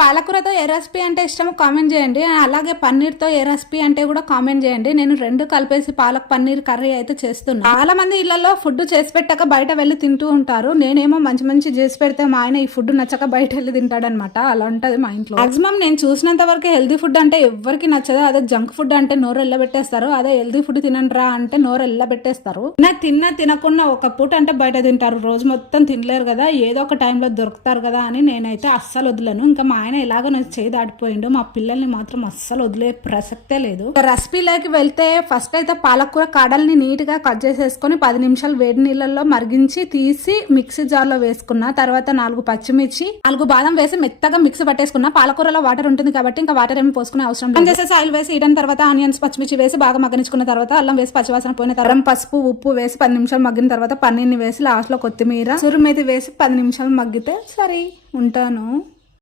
పాలకూరతో ఏ recipe అంటే ఇష్టమో comment చేయండి. అలాగే పన్నీర్తో ఏ రెసిపీ అంటే కూడా కామెంట్ చేయండి. నేను రెండు కలిపేసి పాలక్ పన్నీర్ కర్రీ అయితే చేస్తున్నా. చాలా మంది ఇళ్లలో ఫుడ్ చేసి పెట్టాక బయట వెళ్ళి తింటూ ఉంటారు. నేనేమో మంచి మంచి చేసి పెడితే మా ఆయన ఈ ఫుడ్ నచ్చక బయట వెళ్ళి తింటాడనమాట. అలా ఉంటది మా ఇంట్లో. మాక్సిమం నేను చూసినంత వరకు హెల్దీ ఫుడ్ అంటే ఎవరికి నచ్చదు. అదే జంక్ ఫుడ్ అంటే నోరు ఎల్లబెట్టేస్తారు. అదే హెల్దీ ఫుడ్ తినండిరా అంటే నోరు ఎల్లబెట్టేస్తారు. తినకుండా ఒక పూట అంటే బయట తింటారు. రోజు మొత్తం తినలేరు కదా, ఏదో ఒక టైంలో దొరుకుతారు కదా అని నేనైతే అస్సలు వదిలేను. ఇంకా మా ఆయన ఎలాగో నాకు చేయి దాటిపోయిండు. మా పిల్లల్ని మాత్రం అస్సలు వదిలే ప్రసక్తే లేదు. రెసిపీలోకి వెళ్తే ఫస్ట్ అయితే పాలకూర కాడల్ని నీట్ గా కట్ చేసేసుకొని 10 నిమిషాలు వేడి నీళ్ళల్లో మరిగించి తీసి మిక్సీ జార్ లో వేసుకున్నా. తర్వాత 4 పచ్చిమిర్చి 4 బాదం వేసి మెత్తగా మిక్సీ పట్టేసుకున్నా. పాలకూరలో వాటర్ ఉంటుంది కాబట్టి ఇంకా వాటర్ ఏమి పోసుకునే అవసరం లేదు. చేసేసి ఆయిల్ వేసి ఇటన్ తర్వాత ఆనియన్స్ పచ్చిమిర్చి వేసి బాగా మగ్గనించుకున్న తర్వాత అల్లం వేసి పచ్చివాసన పోయిన తర్వాత పసుపు ఉప్పు వేసి 10 నిమిషాలు మగ్గిన తర్వాత పన్నీర్ని వేసి లాస్ట్ లో కొత్తిమీర సురుమేతి వేసి 10 నిమిషాలు మగ్గితే సరే. ఉంటాను.